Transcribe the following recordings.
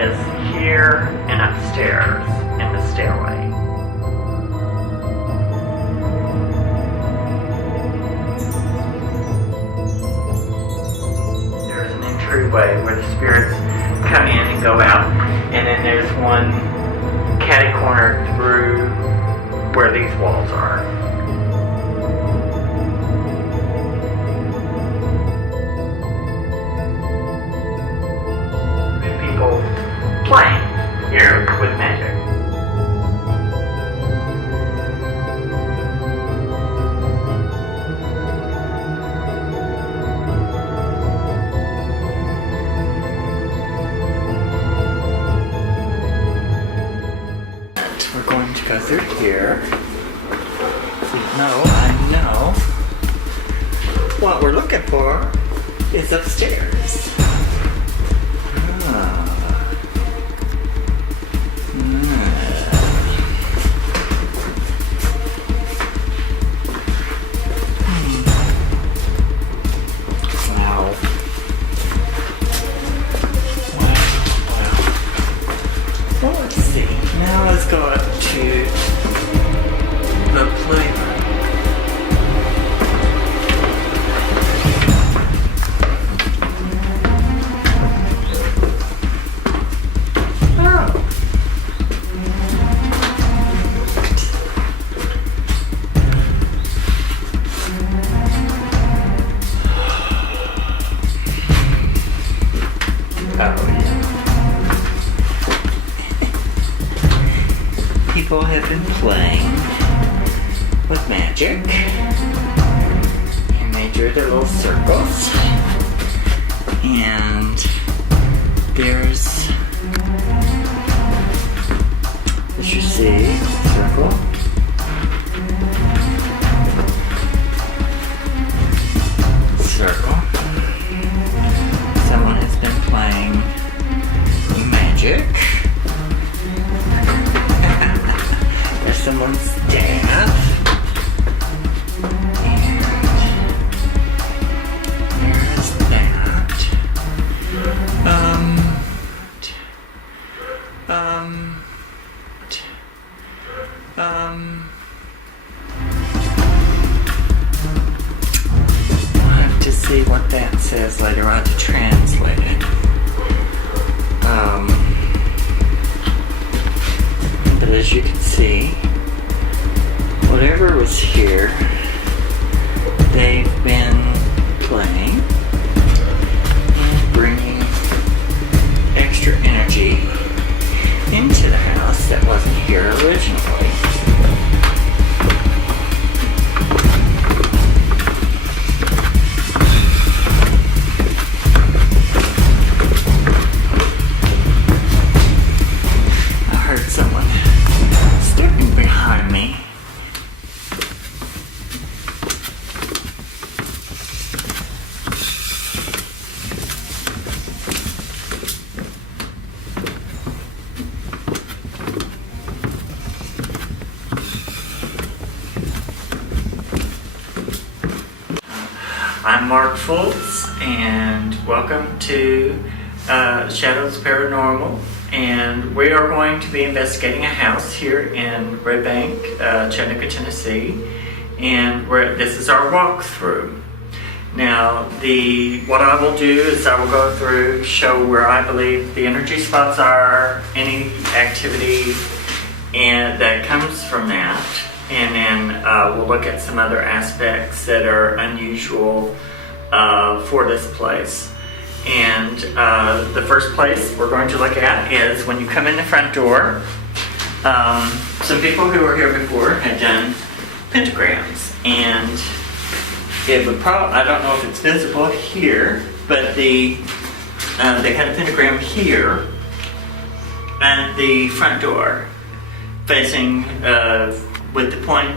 is here and upstairs in the stairway. There's an entryway where the spirits come in and go out, and then there's one catty corner through where these walls are. People playing here with magic. We're going to go through here. I know what we're looking for is upstairs. Well, let's see. Now let's go up to the playroom. People have been playing with magic, and they drew their little circles, and there's, as you see, circle, circle. Someone has been playing magic. Someone's staff, and there's that. I'll have to see what that says later on to translate it. But as you can see, whatever was here, they've been playing and bringing extra energy into the house that wasn't here originally. I heard someone stepping behind me. I'm Mark Fultz, and welcome to Shadows Paranormal, and we are going to be investigating a house here in Red Bank, Chattanooga, Tennessee, and this is our walkthrough. Now, what I will do is I will go through, show where I believe the energy spots are, any activity and that comes from that. And then we'll look at some other aspects that are unusual for this place. And the first place we're going to look at is when you come in the front door. Some people who were here before had done pentagrams, and it would I don't know if it's visible here, but they had a pentagram here at the front door, facing with the pointing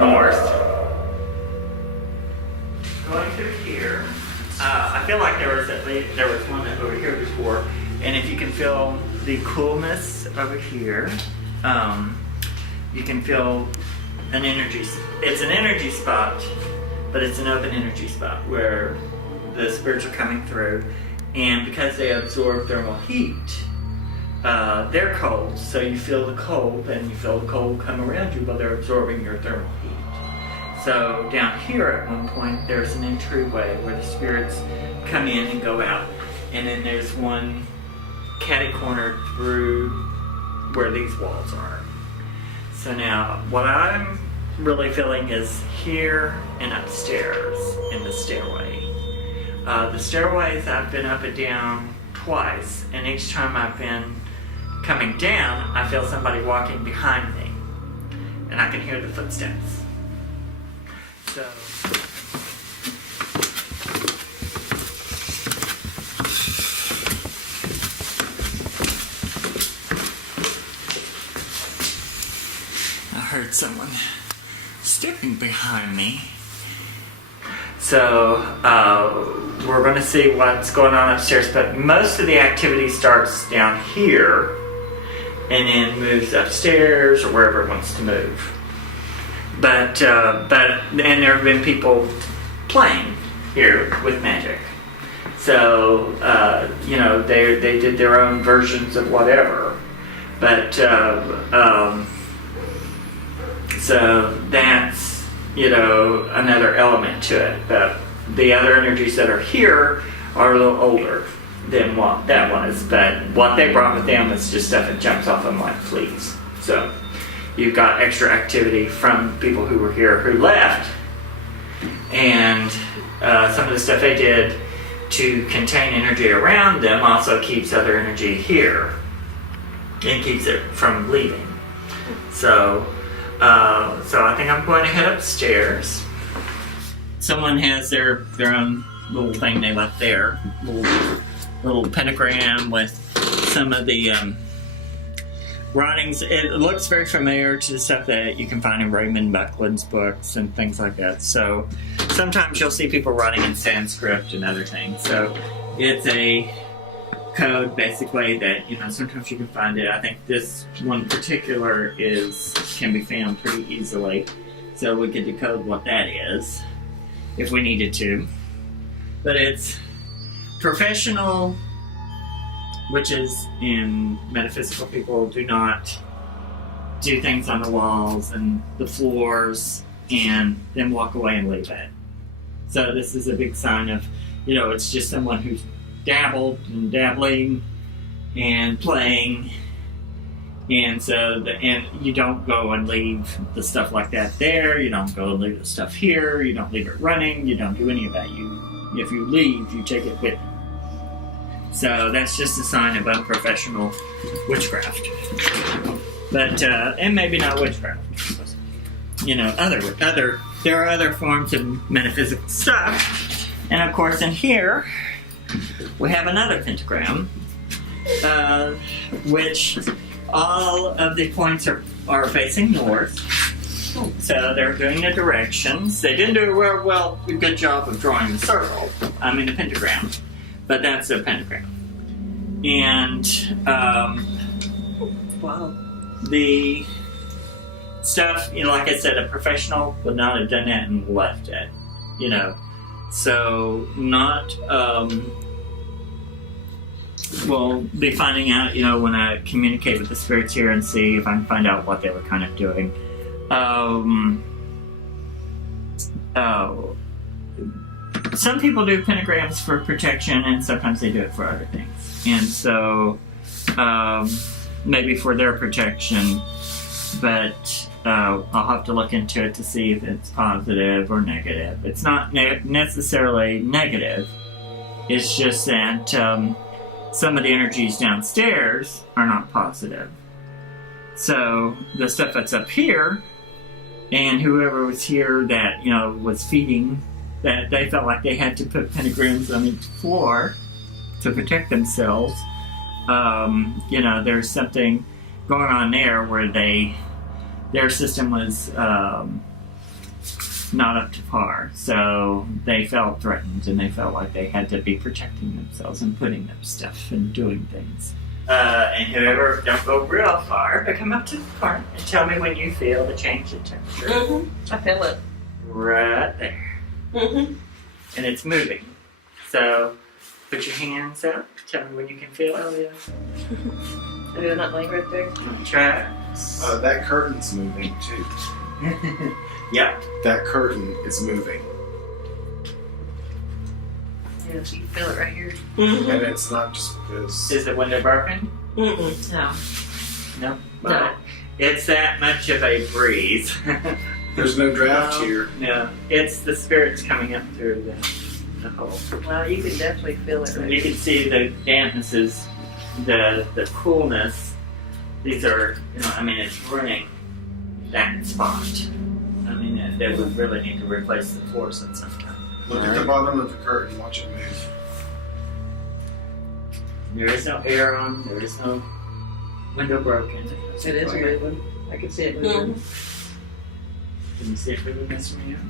north. Going through here, I feel like there was one over here before, and if you can feel the coolness over here, you can feel an energy. It's an energy spot, but it's an open energy spot where the spirits are coming through, And because they absorb thermal heat, they're cold, so you feel the cold, and you feel the cold come around you, but they're absorbing your thermal heat. So down here at one point, there's an entryway where the spirits come in and go out. And then there's one catty corner through where these walls are. So now, what I'm really feeling is here and upstairs in the stairway. The stairways, I've been up and down twice, and each time I've been coming down, I feel somebody walking behind me, and I can hear the footsteps. So I heard someone stepping behind me. So we're going to see what's going on upstairs, but most of the activity starts down here and then moves upstairs or wherever it wants to move. But and there have been people playing here with magic. So they did their own versions of whatever. But so that's another element to it. But the other energies that are here are a little older than what that one is. But what they brought with them is just stuff that jumps off them like fleas. So you've got extra activity from people who were here who left. And some of the stuff they did to contain energy around them also keeps other energy here and keeps it from leaving. So I think I'm going to head upstairs. Someone has their own little thing they left there, little pentagram with some of the writings. It looks very familiar to the stuff that you can find in Raymond Buckland's books and things like that. So sometimes you'll see people writing in Sanskrit and other things. So it's a code basically that sometimes you can find it. I think this one in particular can be found pretty easily, so we could decode what that is if we needed to. But it's professional, which is in metaphysical people do not do things on the walls and the floors and then walk away and leave it. So this is a big sign of it's just someone who's dabbled and dabbling and playing, and you don't go and leave the stuff like that there. You don't go and leave the stuff here. You don't leave it running. You don't do any of that. If you leave, you take it with you. So that's just a sign of unprofessional witchcraft. But and maybe not witchcraft. There are other forms of metaphysical stuff, and of course in here we have another pentagram, which all of the points are facing north. So they're doing the directions. They didn't do a good job of drawing the circle. The pentagram. But that's a pentagram. And, the stuff, like I said, a professional would not have done that and left it, So not, we'll be finding out, when I communicate with the spirits here and see if I can find out what they were kind of doing. Some people do pentagrams for protection, and sometimes they do it for other things. And so, maybe for their protection, but I'll have to look into it to see if it's positive or negative. It's not necessarily negative. It's just that some of the energies downstairs are not positive. So the stuff that's up here, and whoever was here that was feeding, that they felt like they had to put pentagrams on each floor to protect themselves. There's something going on there where their system was not up to par, so they felt threatened and they felt like they had to be protecting themselves and putting up stuff and doing things. And whoever, don't go real far, but come up to the front and tell me when you feel the change in temperature. Mm-hmm. I feel it. Right there. Mm-hmm. And it's moving. So Put your hands up. Tell me when you can feel Oh, it. yeah. Are you that leg right there? Try. That curtain's moving too. Yep. That curtain is moving. Yeah, so you can feel it right here. And it's not just because... Is the window broken? Mm-mm. No. No. Well, it's that much of a breeze. There's no draft here. No, it's the spirits coming up through the hole. Well, you can definitely feel it And right you can see the dampnesses, the coolness. These are, it's ruining that spot. They would really need to replace the floors at some time. Look at the bottom of the curtain. Watch it move. There is no air on. There is no window broken. It is moving. I can see it moving. Can you see it really messing me up?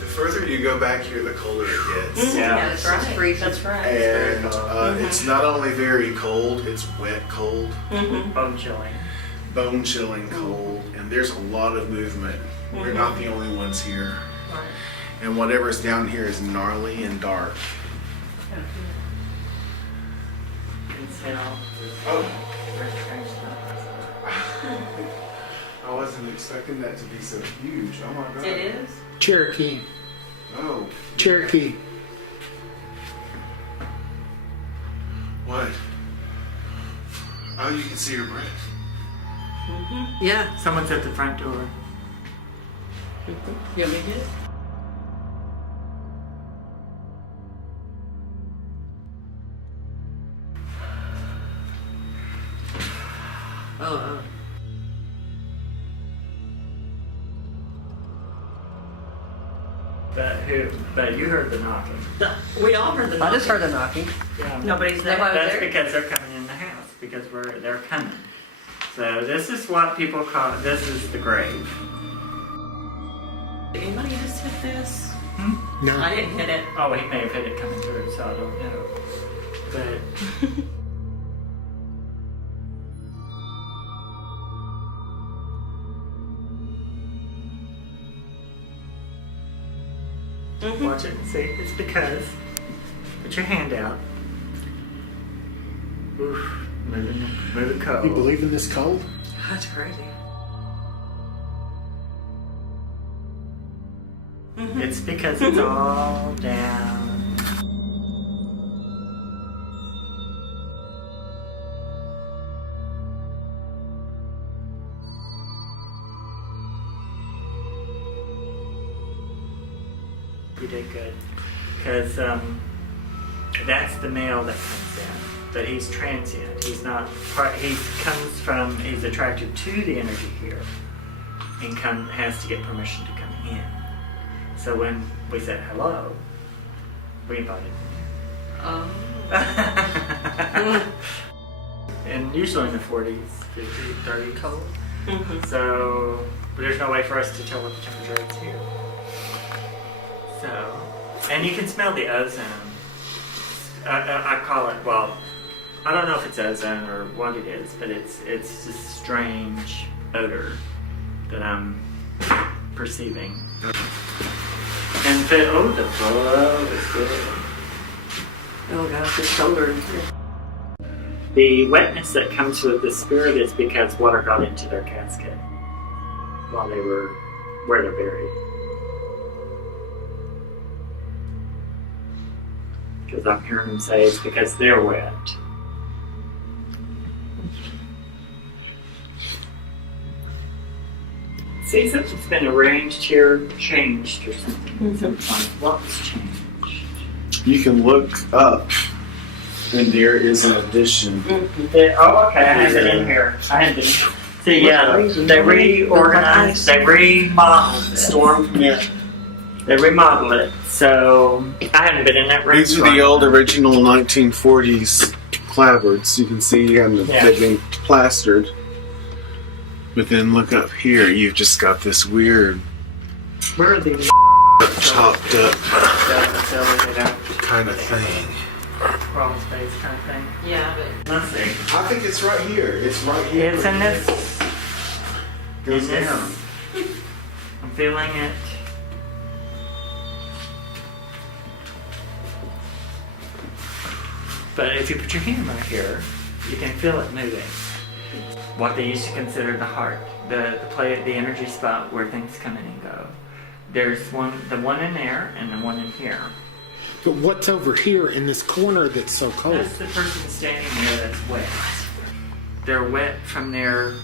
The further you go back here, the colder it gets. Yeah. That's right. That's right. And it's not only very cold, it's wet cold, Bone chilling. bone chilling cold, and there's a lot of movement. We're not the only ones here. Right. And whatever's down here is gnarly and dark. Oh. I wasn't expecting that to be so huge. Oh my god. It is? Cherokee. Oh. Cherokee. What? Oh, you can see her breath. Yeah. Someone's at the front door. You want me to get it? Oh. But you heard the knocking. We all heard the knocking. I just heard the knocking. Yeah. Nobody's there. That's because they're coming in the house, because they're coming. So this is what people call, this is the grave. Did anybody else hit this? No. I didn't hit it. Oh, he may have hit it coming through, so I don't know. But watch it and see. It's because, put your hand out. Oof, moving cold. You believe in this cold? That's crazy. It's because it's all down. You did good. Because that's the male that comes in. But he's transient. He's not part, he's attracted to the energy here and has to get permission to come in. So when we said hello, we invited him. And usually in the 40s, 50, 30 cold. So there's no way for us to tell what the temperature is here. So, and you can smell the ozone. I call it, well, I don't know if it's ozone or what it is, but it's this strange odor that I'm perceiving. And the flow is good. Oh gosh, it's colder in here. The wetness that comes with the spirit is because water got into their casket while they were where they're buried. Because I'm hearing them say it's because they're wet. See, something's been arranged here, changed or something. What was changed? You can look up, and there is an addition. Oh, okay, I have it in here. I had to see, yeah, they reorganized, they remodeled it. Storm. Yeah. They remodeled it, so I haven't been in that room. These are the old original 1940s clapboards. You can see they've been plastered. But then look up here, you've just got this weird Where are these chopped up kind of thing. crawl space kind of thing? Yeah, but Let's see. I think it's right here. It's right here. It's in this. Goes in this. down. I'm feeling it. But if you put your hand right here, you can feel it moving. What they used to consider the heart, the energy spot where things come in and go. There's the one in there and the one in here. But what's over here in this corner that's so cold? That's the person standing there that's wet. They're wet from their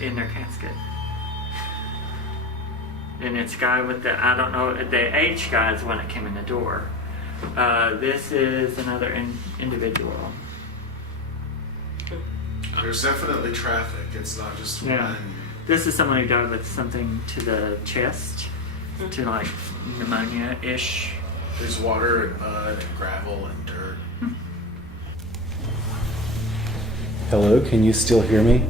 in their casket. And it's a guy with I don't know, the H guy is the one that came in the door. This is another individual. There's definitely traffic. It's not just one. This is someone who died with something to the chest, to like pneumonia-ish. There's water and mud and gravel and dirt. Hello, can you still hear me?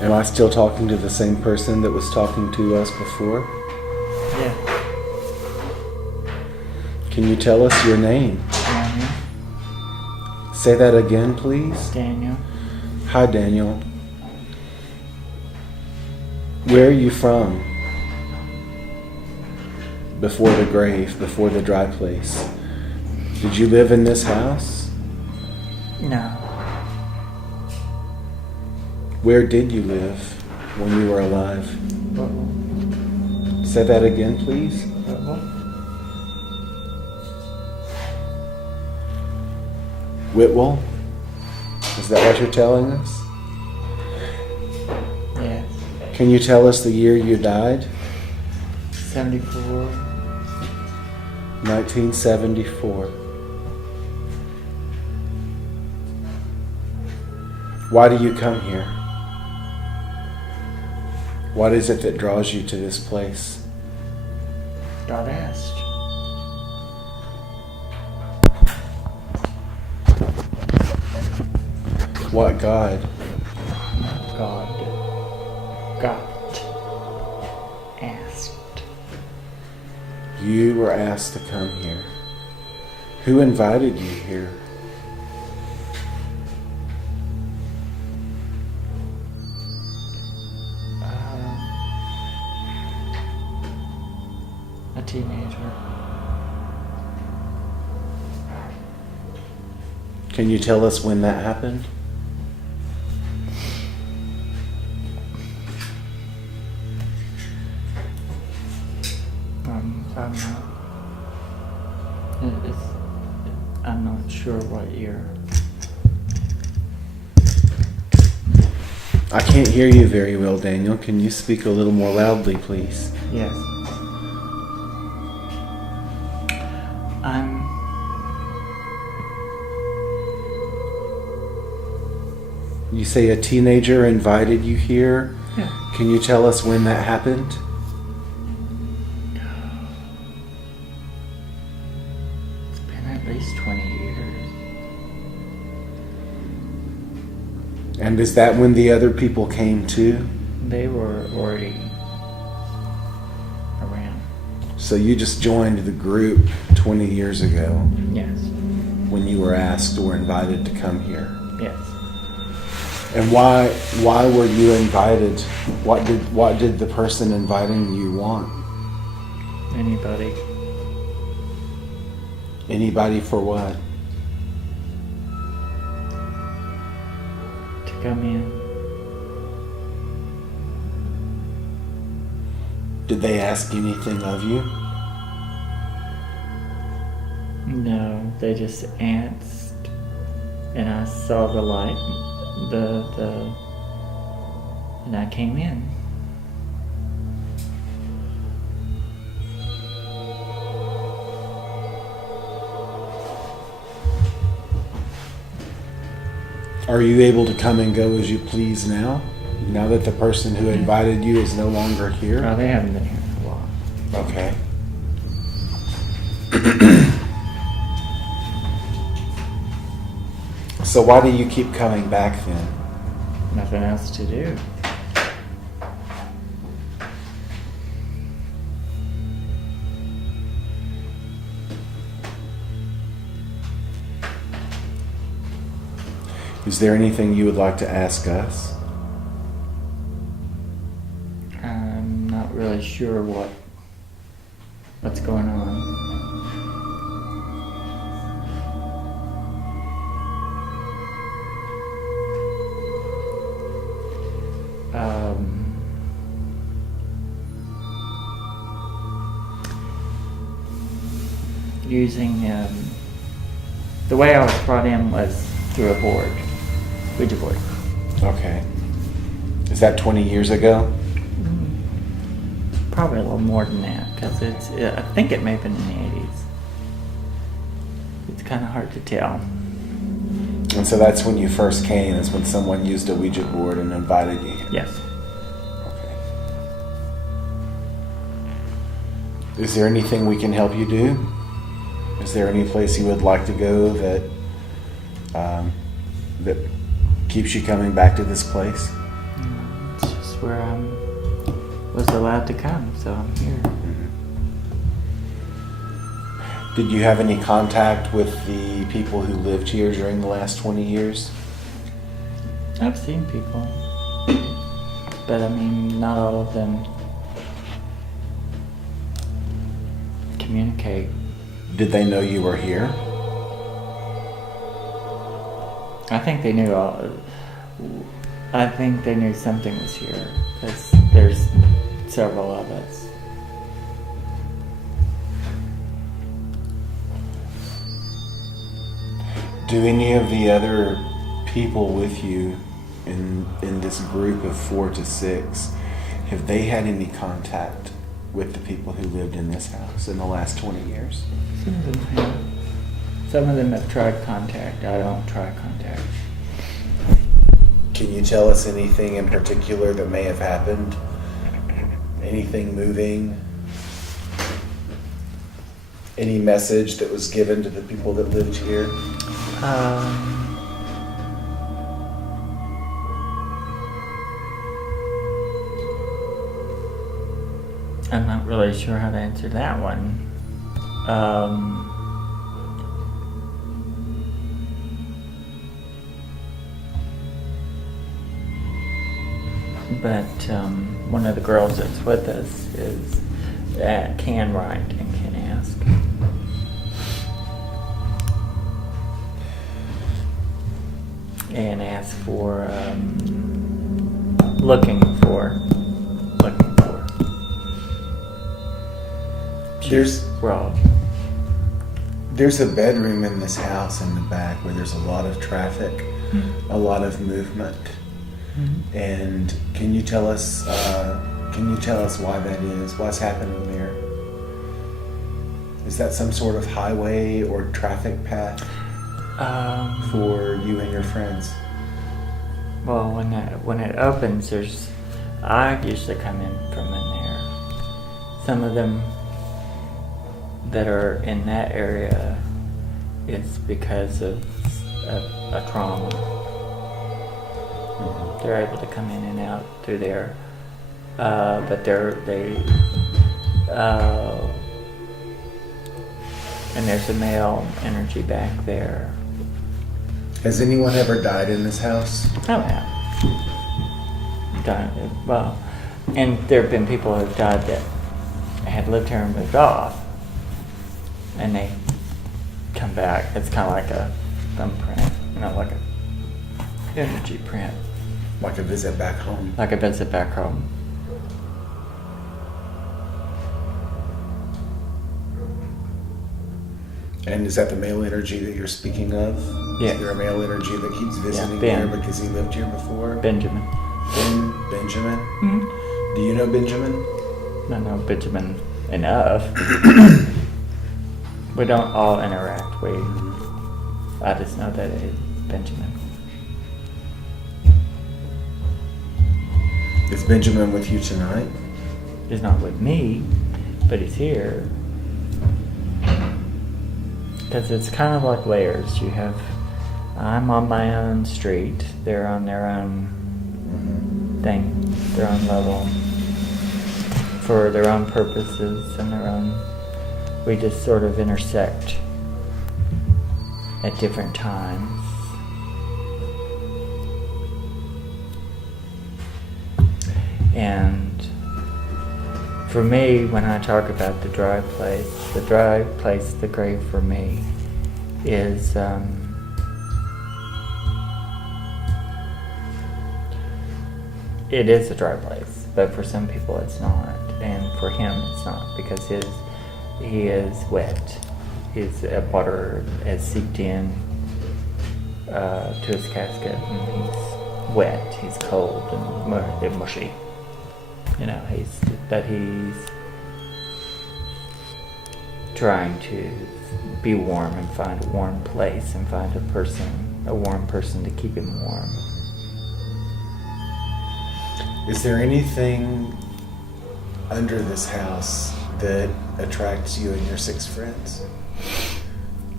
Am I still talking to the same person that was talking to us before? Yeah. Can you tell us your name? Daniel. Say that again, please. Daniel. Hi, Daniel. Where are you from? Before the grave, before the dry place. Did you live in this house? No. Where did you live when you were alive? Say that again, please. Whitwell? Is that what you're telling us? Yes. Can you tell us the year you died? 74. 1974. Why do you come here? What is it that draws you to this place? God asked. What God? God asked. You were asked to come here. Who invited you here? A teenager. Can you tell us when that happened? I'm not sure what year. I can't hear you very well, Daniel. Can you speak a little more loudly, please? Yes. You say a teenager invited you here? Yeah. Can you tell us when that happened? It's been at least 20 years. And is that when the other people came too? They were already around. So you just joined the group 20 years ago Yes. when you were asked or invited to come here. Yes. And why were you invited? What did the person inviting you want? Anybody. Anybody for what? To come in. Did they ask anything of you? No, they just asked, and I saw the light, and I came in. Are you able to come and go as you please now? Now that the person who invited you is no longer here? Oh, they haven't been here for a while. Okay. So why do you keep coming back then? Nothing else to do. Is there anything you would like to ask us? I'm not really sure what's going on. using the way I was brought in was through a board, Ouija board. Okay. Is that 20 years ago? Probably a little more than that, because I think it may have been in the 80s. It's kind of hard to tell. And so that's when you first came, is when someone used a Ouija board and invited you? Yes. Okay. Is there anything we can help you do? Is there any place you would like to go that that keeps you coming back to this place? It's just where I was allowed to come, so I'm here. Did you have any contact with the people who lived here during the last 20 years? I've seen people, but I mean, not all of them communicate. Did they know you were here? I think they knew I think they knew something was here, because there's several of us. Do any of the other people with you in this group of 4 to 6, have they had any contact with the people who lived in this house in the last 20 years? Some of them have. Some of them have tried contact. I don't try contact. Can you tell us anything in particular that may have happened? Anything moving? Any message that was given to the people that lived here? I'm not really sure how to answer that one. But one of the girls that's with us can write and can ask. And ask for looking for. There's a bedroom in this house in the back where there's a lot of traffic, a lot of movement. Mm-hmm. And can you tell us why that is? What's happening there? Is that some sort of highway or traffic path for you and your friends? Well, when it opens, I usually come in from in there. Some of them that are in that area is because of a trauma. Mm-hmm. They're able to come in and out through there, but and there's a male energy back there. Has anyone ever died in this house? Oh yeah. Well, and there have been people who have died that had lived here and moved off, and they come back. It's kind of like a thumbprint, like a energy print. Like a visit back home. Like a visit back home. And is that the male energy that you're speaking of? Yeah. Is there a male energy that keeps visiting Ben. there because he lived here before? Benjamin. Benjamin? Mm-hmm. Do you know Benjamin? I know Benjamin enough. We don't all interact. I just know that it's Benjamin. Is Benjamin with you tonight? He's not with me, but he's here. Because it's kind of like layers. I'm on my own street. They're on their own thing, their own level, for their own purposes and their own. We just sort of intersect at different times. And for me, when I talk about the dry place, the grave for me is it is a dry place, but for some people it's not, and for him it's not because he is wet. His water has seeped in to his casket, and he's wet. He's cold and mushy. You know, he's trying to be warm and find a warm place and find a warm person to keep him warm. Is there anything under this house that attracts you and your 6 friends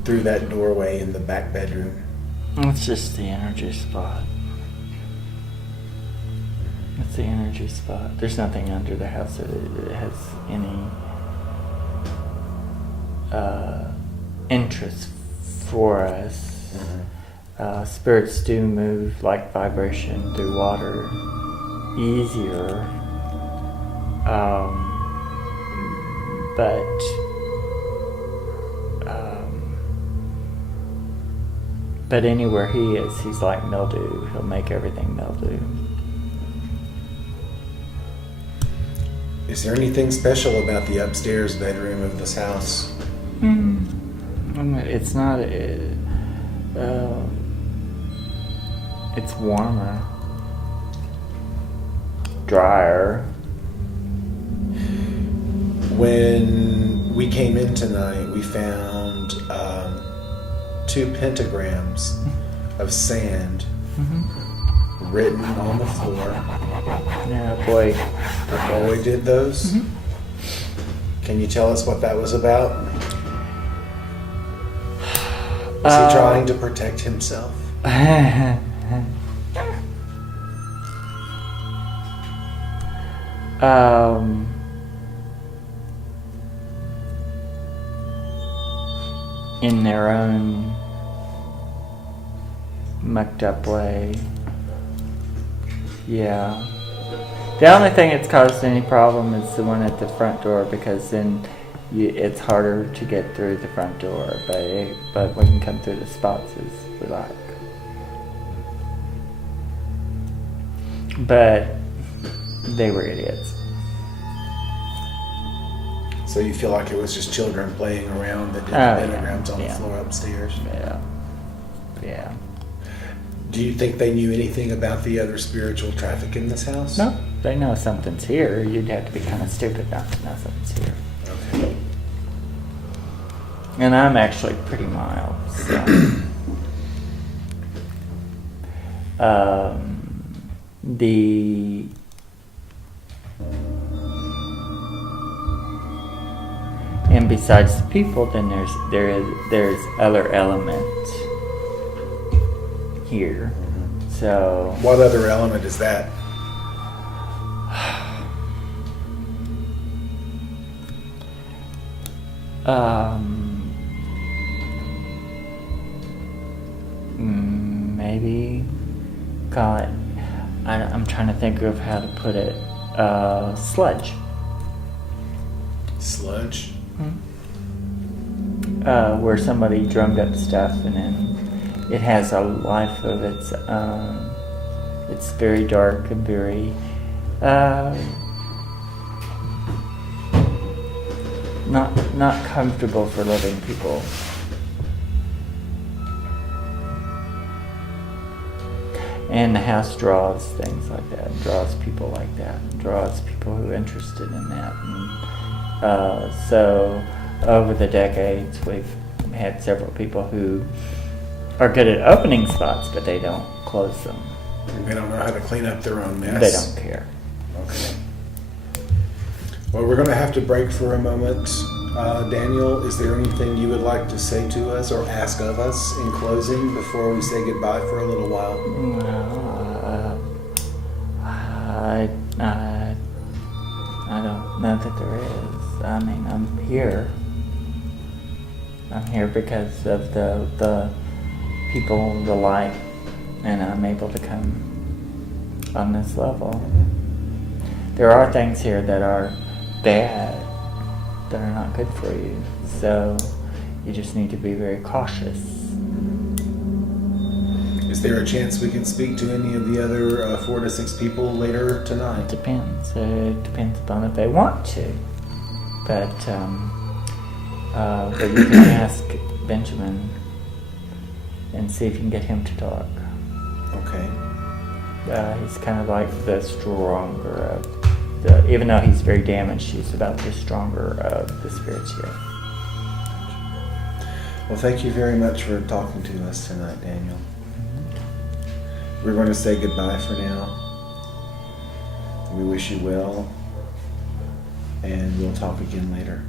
through that doorway in the back bedroom? It's just the energy spot. It's the energy spot. There's nothing under the house that has any interest for us. Spirits do move like vibration through water easier, but anywhere he is, he's like mildew. He'll make everything mildew. Is there anything special about the upstairs bedroom of this house? It's not. It's warmer, drier. When we came in tonight, we found 2 pentagrams of sand written on the floor. Yeah, boy. The boy did those? Can you tell us what that was about? Was he trying to protect himself? In their own mucked up way. Yeah. The only thing that's caused any problem is the one at the front door, because then it's harder to get through the front door, but we can come through the spots as we like. But they were idiots. So you feel like it was just children playing around that did the pentagrams on the floor upstairs? Yeah. Yeah. Do you think they knew anything about the other spiritual traffic in this house? No, they know something's here. You'd have to be kind of stupid not to know something's here. Okay. And I'm actually pretty mild. So. And besides the people, then there's other elements here. So what other element is that? Maybe call it. I'm trying to think of how to put it. Sludge. Sludge? Where somebody drummed up stuff and then it has a life of its own. It's very dark and very not comfortable for living people. And the house draws things like that, draws people like that, draws people who are interested in that. And so over the decades, we've had several people who are good at opening spots, but they don't close them. They don't know how to clean up their own mess. They don't care. Okay. Well, we're going to have to break for a moment. Daniel, is there anything you would like to say to us or ask of us in closing before we say goodbye for a little while? I don't know that there is. I mean, I'm here. I'm here because of the people, the light, and I'm able to come on this level. There are things here that are bad, that are not good for you. So you just need to be very cautious. Is there a chance we can speak to any of the other 4 to 6 people later It tonight? depends. It depends upon if they want to. But you can ask Benjamin and see if you can get him to talk. Okay. He's kind of like the stronger of even though he's very damaged, he's about the stronger of the spirits here. Well, thank you very much for talking to us tonight, Daniel. We're going to say goodbye for now. We wish you well, and we'll talk again later.